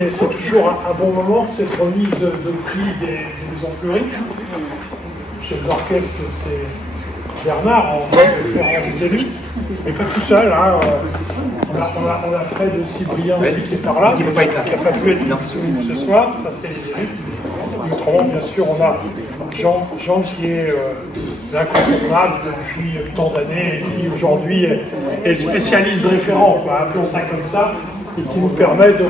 C'est toujours un bon moment, cette remise de prix des maisons fleuries. Chef d'orchestre, c'est Bernard, en référent des élus, mais pas tout seul. Hein. On a Fred aussi brillant aussi qui est par là, qui n'a pas pu être disponible ce soir, ça c'était les élus. Autrement, bien sûr, on a Jean qui est l'incontournable depuis tant d'années et qui aujourd'hui est le spécialiste référent, appelons ça comme ça, et qui nous permet de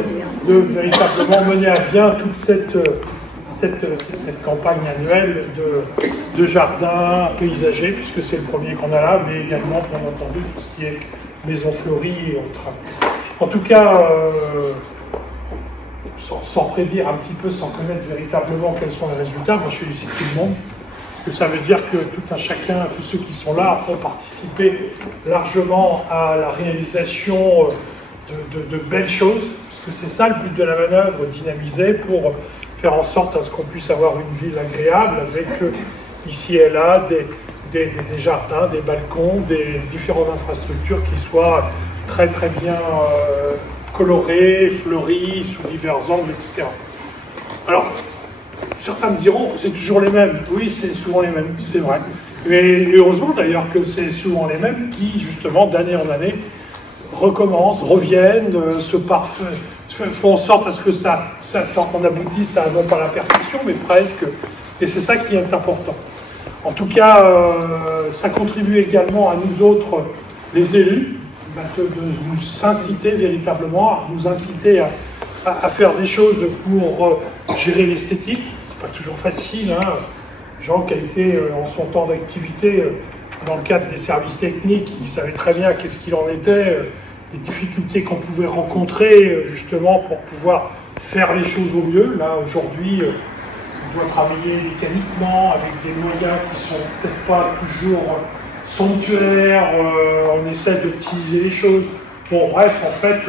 véritablement mener à bien toute cette campagne annuelle de jardins paysagers, puisque c'est le premier qu'on a là, mais également, bien entendu, tout ce qui est maison fleurie et autres. En tout cas, sans prédire un petit peu, sans connaître véritablement quels sont les résultats, moi je félicite tout le monde, parce que ça veut dire que tout un chacun, tous ceux qui sont là, ont participé largement à la réalisation de belles choses, parce que c'est ça le but de la manœuvre, dynamiser pour faire en sorte à ce qu'on puisse avoir une ville agréable avec ici et là des jardins, des balcons, des différentes infrastructures qui soient très très bien colorées, fleuries, sous divers angles, etc. Alors, certains me diront, c'est toujours les mêmes. Oui, c'est souvent les mêmes, c'est vrai. Mais heureusement d'ailleurs que c'est souvent les mêmes qui, justement, d'année en année, recommencent, reviennent, font en sorte à ce que qu'on aboutisse à non pas la perfection, mais presque. Et c'est ça qui est important. En tout cas, ça contribue également à nous autres, les élus, de nous inciter véritablement, à nous inciter à faire des choses pour gérer l'esthétique. C'est pas toujours facile. Hein. Jean qui a été en son temps d'activité dans le cadre des services techniques, il savait très bien qu'est-ce qu'il en était, les difficultés qu'on pouvait rencontrer justement pour pouvoir faire les choses au mieux. Là, aujourd'hui, on doit travailler mécaniquement avec des moyens qui sont peut-être pas toujours somptuaires, on essaie d'optimiser les choses. Bon, bref, en fait,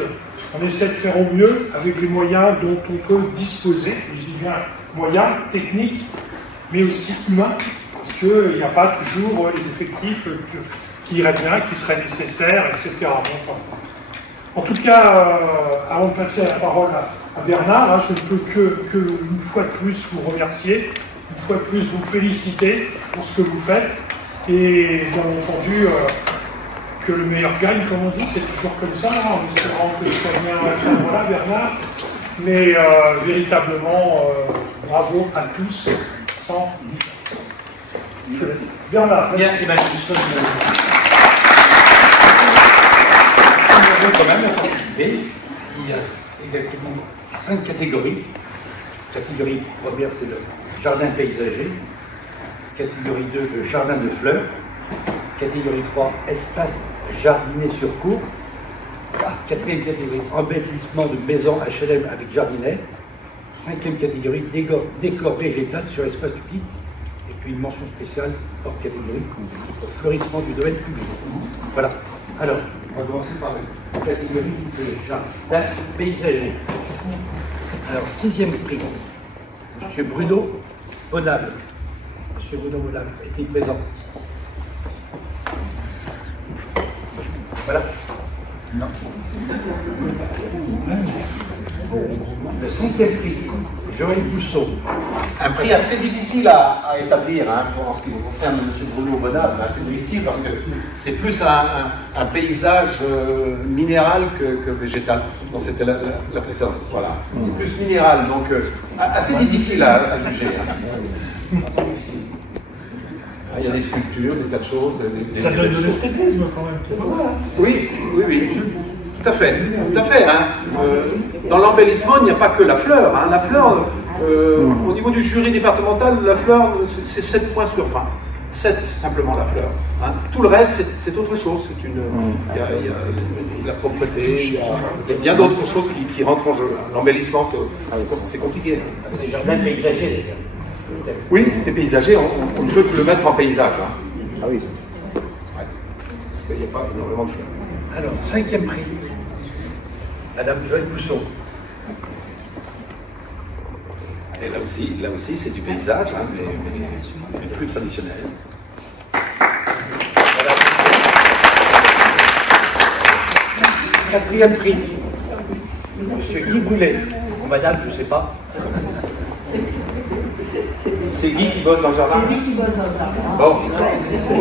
on essaie de faire au mieux avec les moyens dont on peut disposer. Et je dis bien moyens techniques, mais aussi humains, parce qu'il n'y a pas toujours les effectifs qui iraient bien, qui seraient nécessaires, etc. Bon, en tout cas, avant de passer la parole à Bernard, hein, je ne peux que une fois de plus vous remercier, une fois de plus vous féliciter pour ce que vous faites, et bien entendu que le meilleur gagne, comme on dit, c'est toujours comme ça, hein, en espérant que ça vient à ce moment-là, Bernard, mais véritablement, bravo à tous, sans différence. Je laisse. Bernard. Bien, et bien, quand même la quantité. Il y a exactement 5 catégories. Catégorie première, c'est le jardin paysager. Catégorie 2, le jardin de fleurs. Catégorie 3, espace jardiné sur cours. Quatrième catégorie, embellissement de maison HLM avec jardinet. Cinquième catégorie, décor végétal sur espace public. Et puis une mention spéciale hors catégorie, fleurissement du domaine public. Voilà. Alors, on va commencer par la catégorie de jardin paysager. Alors, 6e prix, M. Bruno Bonable. M. Bruno Bonable, est-il présent? Voilà. Non. Le 5e prix, Joël Bousseau. Un prix assez difficile à établir en ce qui concerne M. Bruno Bonable. C'est assez difficile parce que c'est plus un paysage minéral que végétal. Donc c'était la précédente. Voilà. C'est plus minéral, donc assez difficile à juger. Assez difficile. Il y a des sculptures, des tas de choses. Ça donne de l'esthétisme quand même. Oui. Tout à fait. Hein. Dans l'embellissement, il n'y a pas que la fleur. Hein. La fleur, au niveau du jury départemental, la fleur, c'est 7 points sur 20. 7 simplement la fleur. Hein. Tout le reste, c'est autre chose. Il y a la propreté, il y a bien d'autres choses qui rentrent en jeu. L'embellissement, c'est compliqué. C'est le jardin paysager. Oui, c'est paysager, on ne peut que le mettre en paysage. Hein. Ah oui. Ouais. Parce qu'il n'y a pas énormément de fleurs. Alors, 5e prix, Madame Joël Bousseau. Et là aussi c'est du paysage, hein, mais plus traditionnel. Voilà. 4e prix, Monsieur Yves Boulet. madame, je ne sais pas. C'est Guy qui bosse dans le jardin. C'est lui qui bosse dans le jardin. Bon,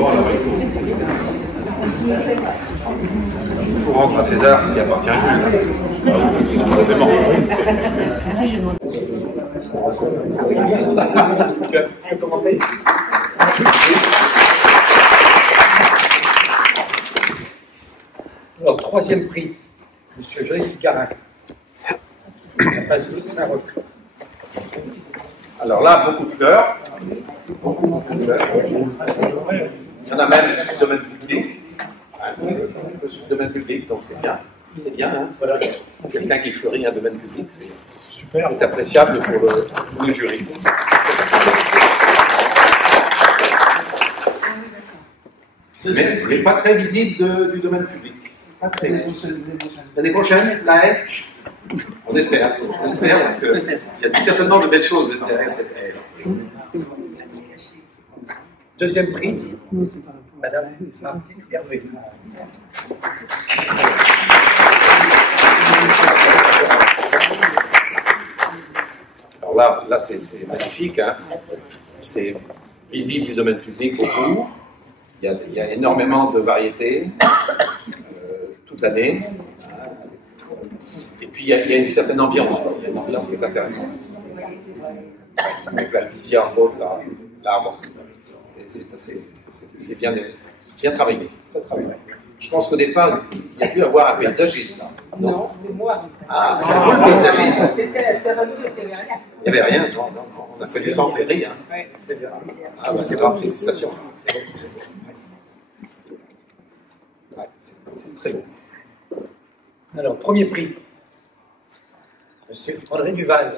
alors il faut rendre à César ce qui appartient à lui. Forcément. Si je demande. Tu as commenté? Alors, troisième prix, M. Joël Garin. La base de Saint-Roch. Alors là, beaucoup de fleurs. Beaucoup de fleurs. Il y en a même sur le domaine public. Sur le domaine public, donc c'est bien. C'est bien, hein. Voilà. Quelqu'un qui fleurit un domaine public, c'est appréciable pour le jury. Mais pas très visible du domaine public. Pas très visible. L'année prochaine, la haie, on espère parce qu'il y a certainement de belles choses derrière cette haie. Deuxième prix, Madame Martine Hervé. Alors là c'est magnifique, hein. C'est visible du domaine public beaucoup. Il y a énormément de variétés toute l'année. Et puis il y a une certaine ambiance, quoi. Il y a une ambiance qui est intéressante. Avec l'alpisia, entre autres, l'arbre. C'est bien travaillé. Très travaillé. Je pense qu'au départ, il y a dû avoir un paysagiste. Là. Non, c'est moi. Ah, c'est moi le paysagiste. C'était la cérémonie, il n'y avait rien. Il n'y avait rien, non. On a fait du sang féerie. Hein. Oui, c'est bien. Ah, bah, c'est grave, félicitations. Ouais, c'est très beau. Alors, premier prix, Monsieur André Duval.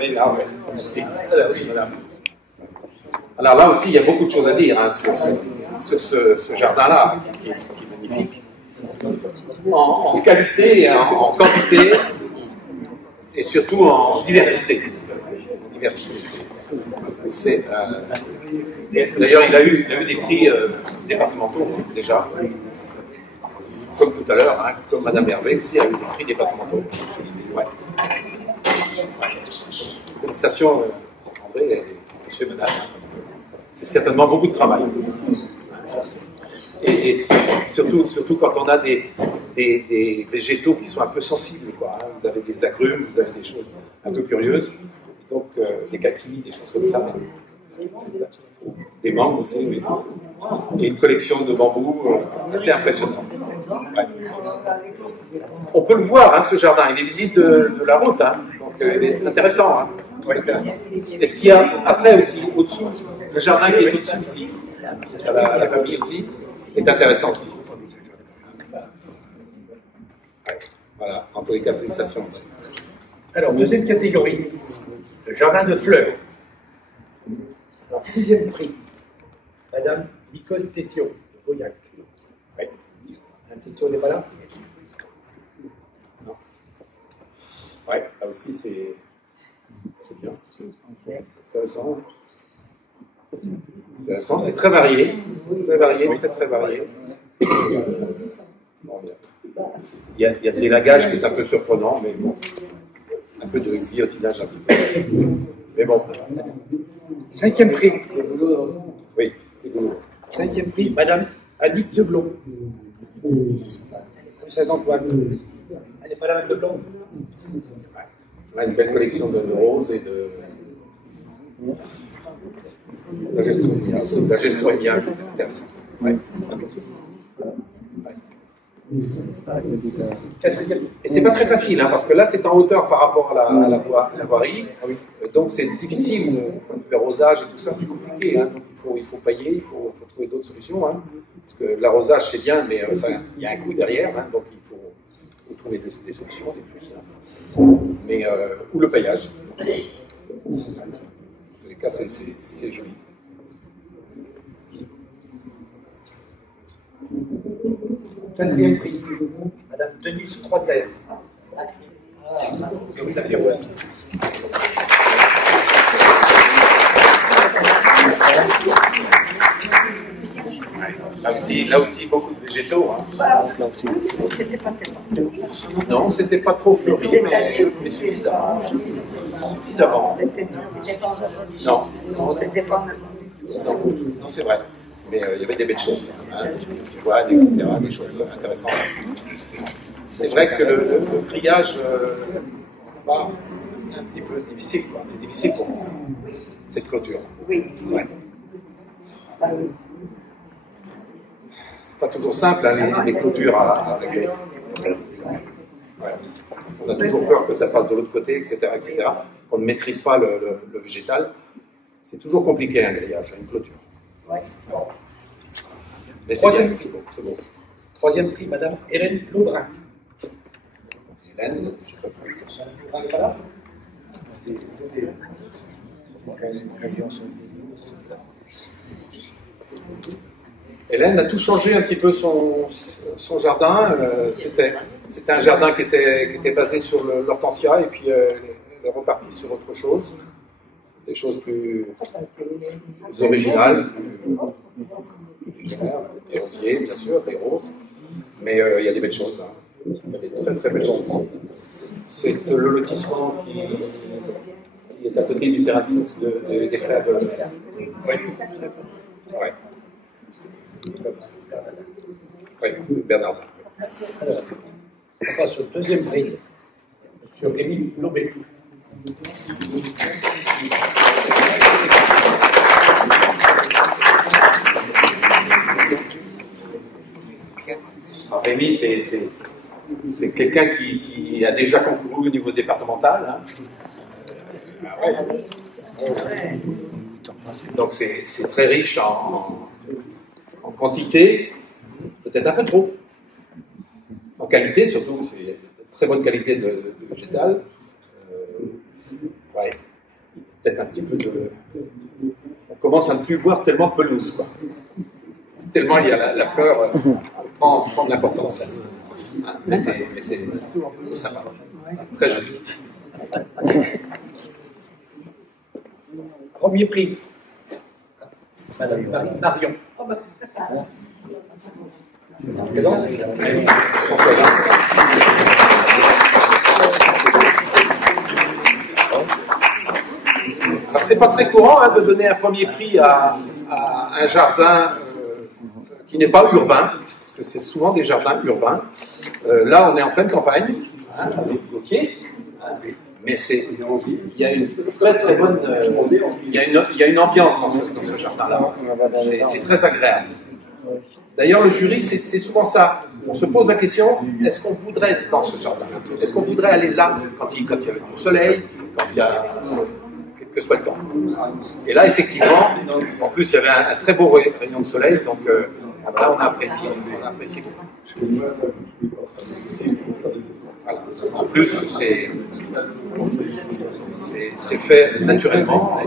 Oui, là, ouais. Merci. Alors là aussi, il y a beaucoup de choses à dire hein, sur ce jardin-là, qui est magnifique. En qualité, en quantité, et surtout en diversité. D'ailleurs, il a eu des prix départementaux déjà, comme tout à l'heure, hein, comme Madame Hervé aussi a eu des prix départementaux. Ouais. Félicitations, André et monsieur et madame, parce que c'est certainement beaucoup de travail. Et surtout quand on a des végétaux qui sont un peu sensibles, quoi, hein. Vous avez des agrumes, vous avez des choses un peu curieuses, donc des kakis, des choses comme ça. Des mangues aussi, oui. Et une collection de bambous assez impressionnante. Ouais. On peut le voir, hein, ce jardin, il est visible de la route, hein. Donc il est intéressant. Hein. Ouais, intéressant. Et ce qu'il y a après aussi, au-dessous, le jardin qui est au-dessus ici, la famille aussi, est intéressant aussi. Ouais. Voilà, en tous les cas, félicitations. Alors, deuxième catégorie, le jardin de fleurs. Alors, sixième prix, Madame Nicole Tétio, de Gauillac. Oui. Madame Tétio n'est pas là? Non. Oui, là aussi c'est bien. Intéressant. Intéressant, c'est très varié. Très varié, très varié. Bon, il y a des lagages qui est un peu surprenant, mais bon. Un peu de guillotinage un petit peu. Mais bon. Cinquième prix. Oui. Cinquième prix, Madame Annick Deblon. Commissaire d'Antoine. Elle n'est pas là, Madame Deblon? On a une belle collection de roses et de la gestonia aussi. La gestonia, c'est intéressant. Ouais. Et c'est pas très facile, hein, parce que là c'est en hauteur par rapport à la voirie, donc c'est difficile, le arrosage et tout ça c'est compliqué, hein, donc il faut pailler, il faut trouver d'autres solutions, hein, parce que l'arrosage c'est bien, mais il y a un coût derrière, hein, donc il faut trouver des solutions, des prix, hein. Mais ou le paillage. En tous les cas c'est joli. Quatrième prix, Madame Denise Croisère. Que vous avez voir. Là aussi, beaucoup de végétaux. Hein. C'était pas tellement. Non, c'était pas trop fleuri, mais suffisamment. Suffisamment. Non. C'était pas même. Non, c'est vrai. Mais il y avait des belles choses. Hein, des iguanes, etc., des choses intéressantes. C'est vrai que le grillage, c'est un petit peu difficile. C'est difficile pour cette clôture. Oui. Ouais. C'est pas toujours simple, hein, les clôtures à régler. Ouais. On a toujours peur que ça passe de l'autre côté, etc., etc. On ne maîtrise pas le végétal. C'est toujours compliqué un grillage, une clôture. Ouais. Mais c'est bien, c'est beau, c'est beau. Troisième prix, Madame Hélène Laudrin. Hélène, Elle n'est pas là? Hélène a tout changé un petit peu son jardin. C'était un jardin qui était basé sur l'hortensia et puis elle est repartie sur autre chose. Des choses plus originales, plus générales, des rosiers, bien sûr, des roses. Mais il y a des belles choses. Hein. Il y a des très très belles choses. C'est le lotissement qui est à côté du terrain de foot des frères de ouais. Oui, Bernard. Alors, on passe au deuxième prix, sur Émile Lobé. Alors, Rémi, c'est quelqu'un qui a déjà concouru au niveau départemental. Hein. Donc c'est très riche en quantité, peut-être un peu trop. En qualité surtout, c'est une très bonne qualité de végétal. Ouais. Peut-être un petit peu de... On commence à ne plus voir tellement de pelouse, quoi. Tellement il y a la fleur prend de l'importance. Mais c'est sympa. C'est très joli. Premier prix, Madame Marion. Présent. Alors c'est pas très courant hein, de donner un premier prix à un jardin qui n'est pas urbain, parce que c'est souvent des jardins urbains. Là, on est en pleine campagne, hein, avec Gautier, mais il y a une très très bonne, il y a une ambiance dans ce jardin-là. C'est très agréable. D'ailleurs, le jury, c'est souvent ça. On se pose la question, est-ce qu'on voudrait être dans ce jardin? Est-ce qu'on voudrait aller là quand il y a du soleil, quand il y a quel que soit le temps? Et là, effectivement, en plus, il y avait un très beau rayon de soleil, donc là, on a apprécié beaucoup. Voilà. En plus, c'est fait naturellement.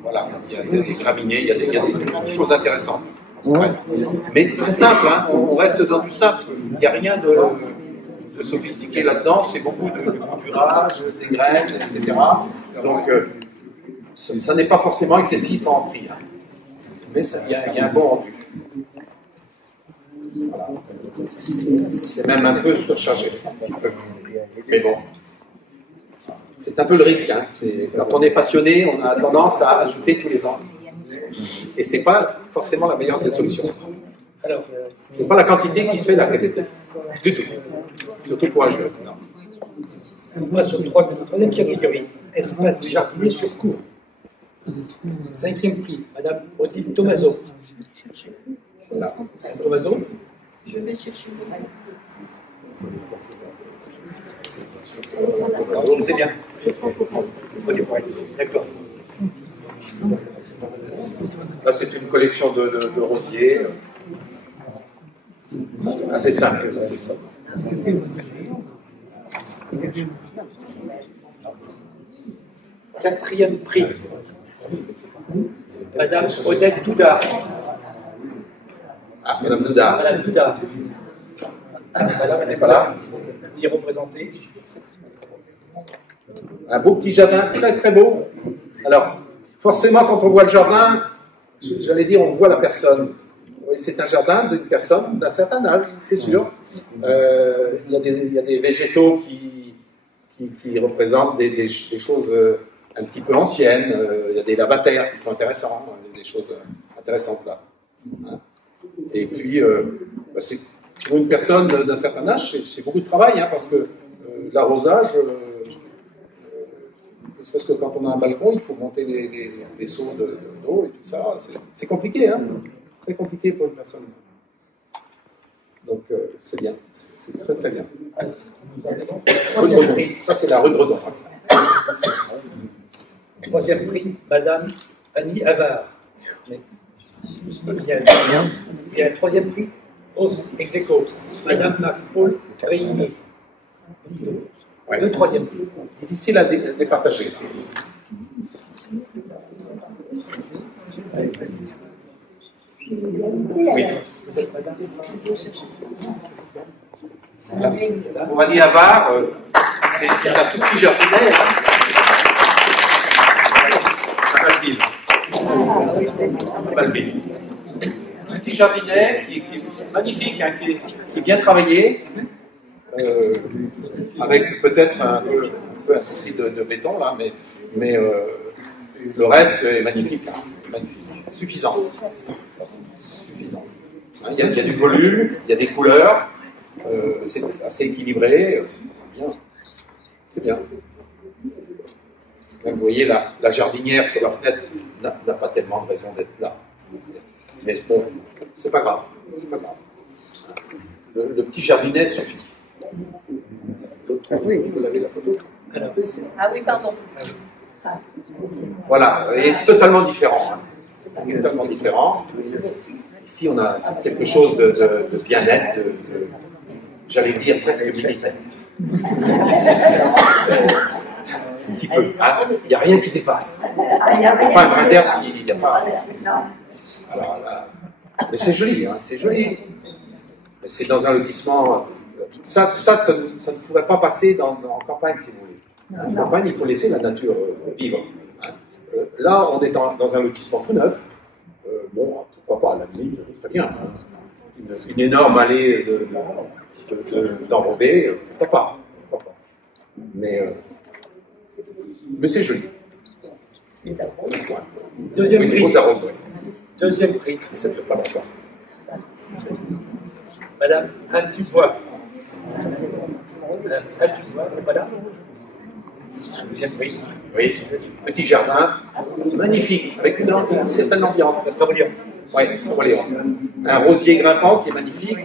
Voilà, il y a des graminées, il y a des choses intéressantes. Ouais. Mais très simple, hein, on reste dans du simple. Il n'y a rien de sophistiqué là-dedans, c'est beaucoup de bouturage, des graines, etc. Donc, ça n'est pas forcément excessif en prix. Hein. Mais il y a un bon rendu. Voilà. C'est même un peu surchargé, un petit peu. Mais bon. C'est un peu le risque. Hein. Quand on est passionné, on a tendance à ajouter tous les ans. Et c'est pas forcément la meilleure des solutions. Alors, c'est pas la quantité qui fait la qualité. Du tout. Surtout pour un jeu. Non. On passe sur la troisième catégorie. Espace jardinier sur cours. Cinquième prix, Madame Odile Tomaso. Voilà. Tomaso. Je vais chercher mon mail. C'est bien. D'accord. Là, c'est une collection de rosiers. Assez simple. Assez simple. Quatrième prix, Madame Odette Doudard. Ah, Madame Doudard. Madame Doudard. Madame, elle n'est pas là. Y représentée. Un beau petit jardin, très très beau. Alors, forcément, quand on voit le jardin, j'allais dire, on voit la personne. C'est un jardin d'une personne d'un certain âge, c'est sûr. Il y a des végétaux qui représentent des choses un petit peu anciennes. Il y a des lavataires qui sont intéressants, des choses intéressantes là. Et puis, c'est pour une personne d'un certain âge, c'est beaucoup de travail, parce que l'arrosage, ne serait-ce que quand on a un balcon, il faut monter les seaux d'eau et tout ça. C'est compliqué, très compliqué pour une personne. Donc, c'est bien, c'est très très bien. Rue de Redon. Ça, c'est la rue de Redon. Troisième prix, Madame Annie Havard. Il y a un troisième prix, autre ex aequo, Madame Marc-Paul Réigny. Ouais. Deux troisième prix. Difficile à départager. Oui. On va dire Havard, c'est un tout petit jardinet. Malville. Petit jardinet qui est magnifique, qui est bien travaillé, avec peut-être un peu un souci de béton là, mais le reste est magnifique, magnifique, suffisant. Il y a du volume, il y a des couleurs, c'est assez équilibré, c'est bien. Même, vous voyez, la jardinière sur la fenêtre n'a pas tellement de raison d'être là. Mais bon, c'est pas grave. Le petit jardinet suffit. Vous l'avez la photo? Ah oui, pardon. Voilà, et totalement différent. Totalement différent. Ici, on a quelque chose de bien net, j'allais dire presque militaire. Un petit peu. Il n'y a rien qui dépasse. Il n'y a pas un brin d'herbe qui... Il y a pas... Alors, là... Mais c'est joli, c'est joli. Mais c'est dans un lotissement... Ça ne pourrait pas passer en campagne, si vous voulez. En campagne, il faut laisser la nature vivre. Là, on est dans un lotissement tout neuf. Bon, pourquoi pas, à la limite, très bien. Une énorme allée d'enrobés, pourquoi pas. Mais c'est joli. Deuxième prix. Deuxième prix. Ça ne peut pas l'avoir. Madame Anne Dubois. Anne Dubois, voilà. Deuxième prix. Oui, petit jardin, magnifique, avec une certaine ambiance. Oui, un rosier grimpant qui est magnifique.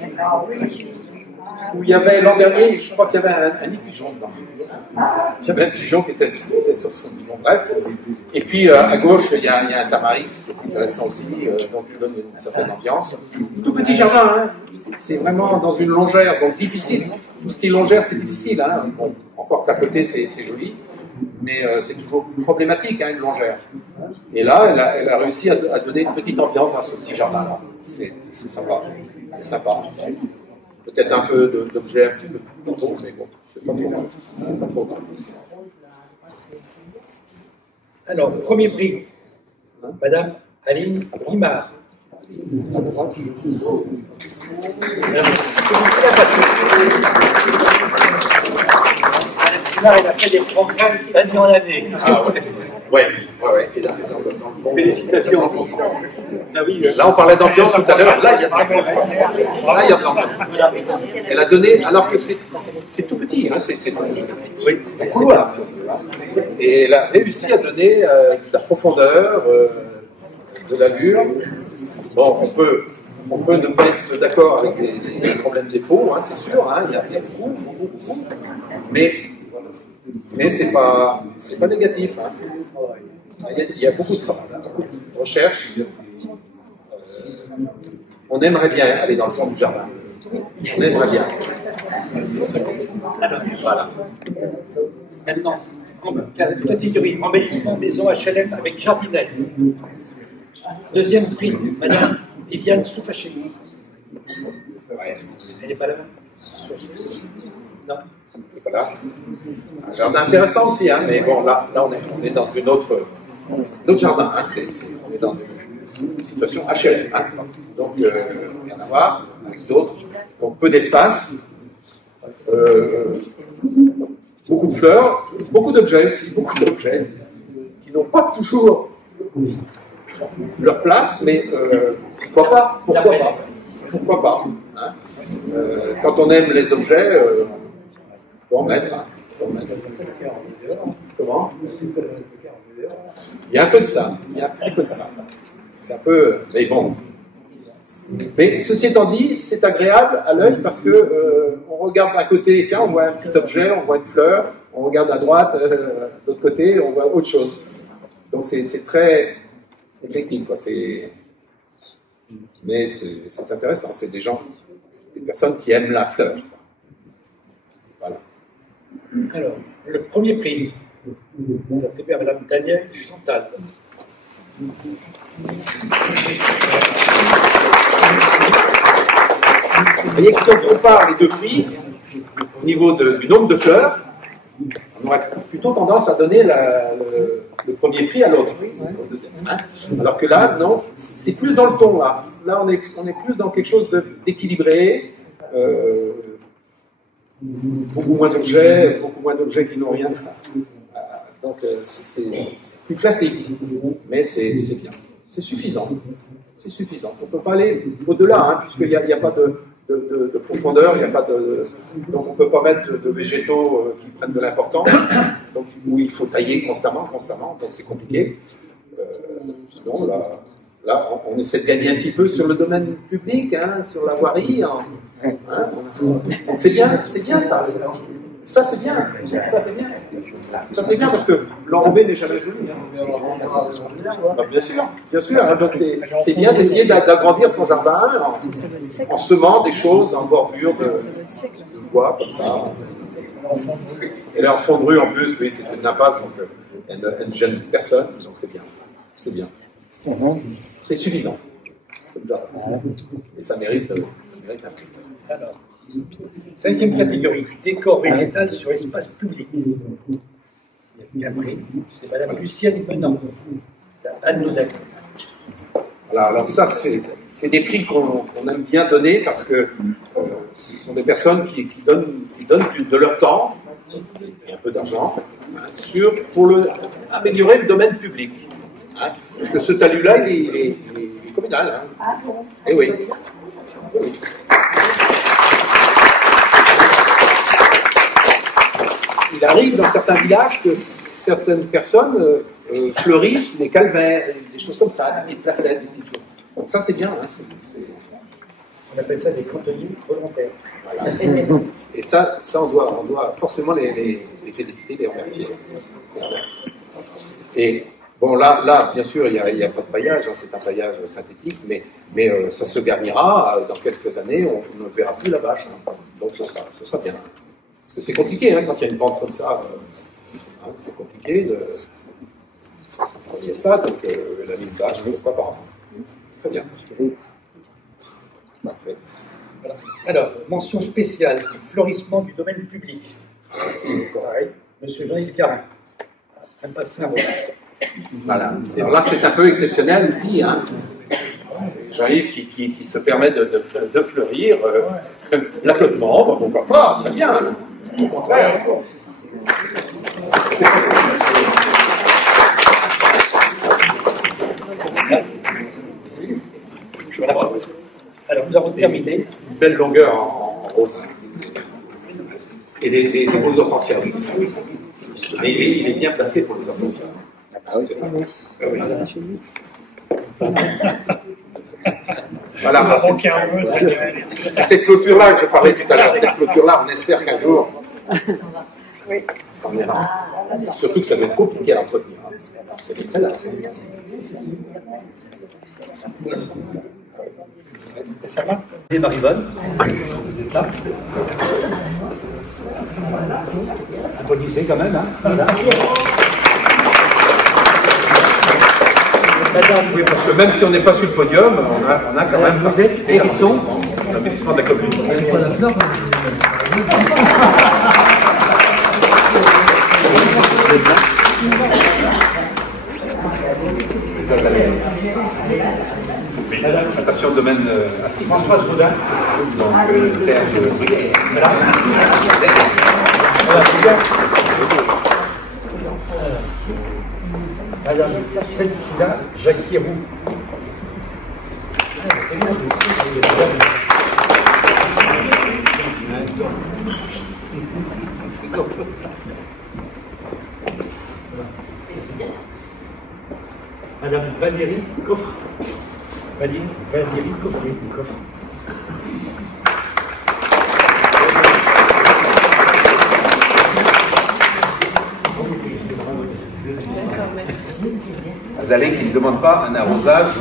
Où il y avait l'an dernier, je crois qu'il y avait un nid de pigeon dedans. Il y avait un pigeon qui était sur son divan. Bref. Et puis à gauche, il y a un tamarix, qui est intéressant aussi, donc il donne une certaine ambiance. Tout petit jardin, c'est vraiment dans une longère, donc difficile. Tout ce qui est longère, c'est difficile. Bon, encore qu'à côté, c'est joli, mais c'est toujours problématique, une longère. Et là, elle a réussi à donner une petite ambiance dans ce petit jardin. C'est sympa. C'est sympa. Peut-être un peu d'objets un petit peu trop, mais bon, c'est pas trop grave. Alors, premier prix, Madame Aline Guimard. Là, elle a fait des progrès d'année en année. Ah ouais. Félicitations. Ah oui, là, on parlait d'ambiance tout à l'heure. Là, il y a de l'ambiance. Elle a donné, alors que c'est tout petit, c'est un couloir. Et elle a réussi à donner de la profondeur, de l'allure. Bon, on peut ne pas être d'accord avec les problèmes défauts, c'est sûr, il y a beaucoup. Mais c'est pas négatif. Il y a beaucoup de travail, beaucoup de recherche. On aimerait bien aller dans le fond du jardin. On aimerait bien. Alors, voilà. Maintenant, catégorie embellissement maison HLM avec jardinette. Deuxième prix, Madame Viviane Soufacheni. Elle n'est pas là? Non. Voilà. Un jardin intéressant aussi, mais bon, là on est dans une autre notre jardin. Hein, on est dans une situation HLM. Hein, donc, rien à voir avec d'autres. Donc, peu d'espace, beaucoup de fleurs, beaucoup d'objets aussi, beaucoup d'objets qui n'ont pas toujours leur place, mais pourquoi pas? Pourquoi pas hein, quand on aime les objets, on peut en mettre. Hein, Comment? Il y a un peu de ça, il y a un petit peu de ça. C'est un peu, mais bon. Mais ceci étant dit, c'est agréable à l'œil parce que on regarde d'un côté, tiens, on voit un petit objet, on voit une fleur, on regarde à droite, de l'autre côté, on voit autre chose. Donc c'est très technique, quoi. Mais c'est intéressant. C'est des personnes qui aiment la fleur. Voilà. Alors, le premier prix, attribué à Madame Danielle Chantal. Vous voyez que si on compare les deux prix, au niveau du nombre de fleurs, on aurait plutôt tendance à donner le premier prix à l'autre, au deuxième. Hein. Alors que là, non, c'est plus dans le ton, là. Là, on est plus dans quelque chose d'équilibré, beaucoup moins d'objets qui n'ont rien. Donc, c'est plus classique, mais c'est bien. C'est suffisant. C'est suffisant. On ne peut pas aller au-delà, hein, puisqu'il n'y a pas de profondeur, il n'y a pas donc on ne peut pas mettre de végétaux qui prennent de l'importance, donc où il faut tailler constamment, donc c'est compliqué. Non, là, on essaie de gagner un petit peu sur le domaine public, hein, sur la voirie. Hein, donc c'est bien ça. Ça c'est bien, parce que l'enrobé n'est jamais joli. Hein. Bah, bien sûr. Hein, donc c'est bien d'essayer d'agrandir son jardin en semant des choses en bordure de bois, comme ça. Elle est en fond de rue en plus, oui, c'est une impasse, donc elle ne gêne personne, donc c'est bien. C'est suffisant. Et ça mérite un prix. Alors, 5e catégorie, décor végétal sur espace public. Il y a un prix, c'est Madame Lucienne Menant, Anne Nodal. Alors ça, c'est des prix qu'on aime bien donner parce que ce sont des personnes qui donnent de leur temps et un peu d'argent pour améliorer le domaine public. Hein, parce que ce talus-là, il est communal. Hein. Eh oui. Il arrive dans certains villages que certaines personnes fleurissent des calvaires, des choses comme ça, des petites placettes, des petites choses. Donc ça c'est bien. Hein, on appelle ça des conteniers volontaires. Voilà. Et ça on doit forcément les féliciter, les remercier. Et bon là bien sûr il n'y a pas de paillage, hein, c'est un paillage synthétique, mais ça se garnira dans quelques années, on ne verra plus la vache. Hein, donc ce sera bien. Parce que c'est compliqué hein, quand il y a une pente comme ça, c'est compliqué de travailler ça, donc la ligne vache, pourquoi pas. Très bien. Parfait. Voilà. Alors, mention spéciale, fleurissement du domaine public. Merci. Pareil, Monsieur Jean-Yves Carin. Impasse Saint-Roch. Voilà. Alors là, c'est un peu exceptionnel ici. Hein. C'est Jean-Yves qui se permet de fleurir l'accotement. Enfin, pourquoi pas, très bien. Au contraire. Voilà. Alors, nous avons terminé. Une belle longueur en rose. Et des beaux hortensias aussi. Mais il est bien placé pour les hortensias. Ah oui, c'est pas bon. Voilà, c'est cette clôture-là que je parlais tout à l'heure. Cette clôture-là, on espère qu'un jour, ça en ira. Surtout que ça va être compliqué à entretenir. C'est très large. Ça va? Et Marie-Bonne, vous êtes là. Applaudissez quand même, hein? Voilà. Oui, parce que même si on n'est pas sur le podium, on a quand même participé à l'investissement de la commune. Les azalées. Attention au domaine assis. Françoise Baudin. Donc, terre de bruyère. Voilà. Voilà, c'est bien. Madame Cécile Jacquirou. Madame Valérie Coffre. Valérie Coffre. Azalée qui ne demande pas un arrosage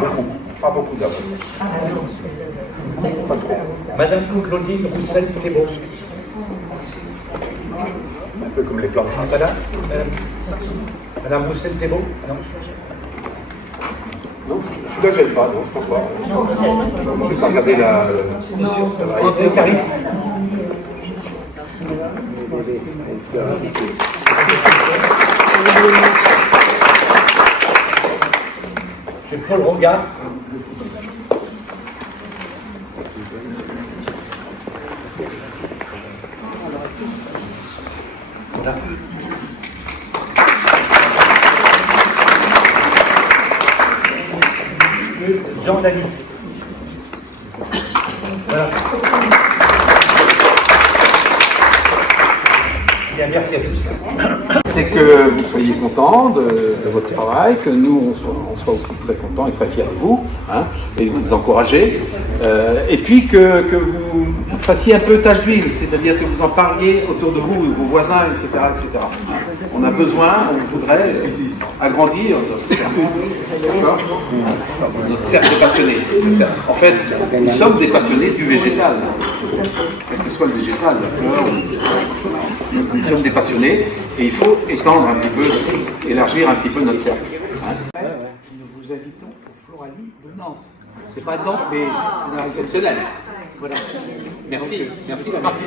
beaucoup, pas beaucoup d'arrosage. Pas trop. Madame Claudine Roussel-Thébault. Un peu comme les plantes. Madame Roussel-Thébault. Non. Non, celui-là je n'aime pas, non, je pense pas. Je vais pas regarder la. André Carré. C'est Paul Rogat. Voilà. Jean Dalis. Voilà. Bien, merci à tous. C'est que vous soyez contents de votre travail, que nous on soit aussi très contents et très fiers de vous, hein, et vous encourager, et puis que vous fassiez un peu tâche d'huile, c'est-à-dire que vous en parliez autour de vous, vos voisins, etc., etc. On a besoin, on voudrait agrandir notre cercle de passionnés. En fait, nous sommes des passionnés du végétal, quel que soit le végétal, la fleur, nous sommes des passionnés et il faut étendre un petit peu, élargir un petit peu notre cercle. Hein. Nous vous invitons au Floralie de Nantes. C'est pas Nantes, mais c'est exceptionnel. Voilà. Merci la marque.